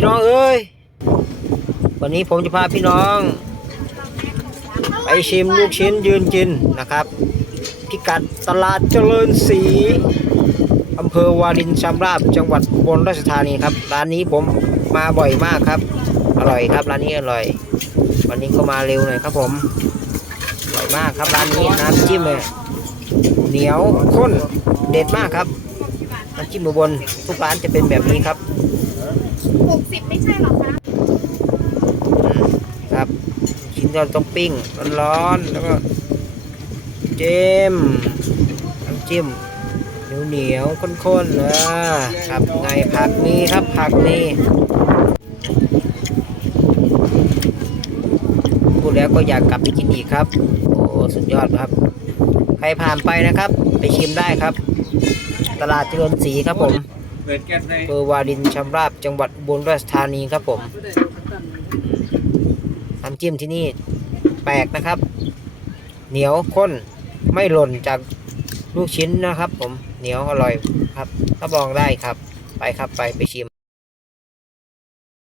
พี่น้องเอ้ย วันนี้ผมจะพาพี่น้อง ไปชิมลูกชิ้นยืนกินนะครับ พิกัดตลาดเจริญศรีอำเภอวารินชำราบจังหวัดอุบลราชธานีครับ ร้านนี้ผมมาบ่อยมากครับ อร่อยครับร้านนี้อร่อย วันนี้ก็มาเร็วหน่อยครับผมอร่อยมากครับร้านนี้น้ำจิ้มเลยเหนียวข้นเด็ดมากครับน้ำจิ้มอุบลทุกร้านจะเป็นแบบนี้ครับ หกสิบไม่ใช่หรอคะครับชิ้นเราต้องปิ้งร้อนๆแล้วก็เจมน้ำจิ้มเหนียวๆข้นๆนะครับไงผักมีครับผักมีพูดแล้วก็อยากกลับไปกินอีกครับ โอ้สุดยอดครับ ใครผ่านไปนะครับ ไปชิมได้ครับ ตลาดเจริญศรีครับผม เปิดแก๊สในอำเภอวารินชำราบจังหวัดอุบลราชธานีครับผมน้ำจิ้มที่นี่แปลกนะครับ เหนียวข้นไม่หล่นจากลูกชิ้นนะครับ ผมเหนียวอร่อยครับรับรองได้ครับ ไปครับไปไปชิม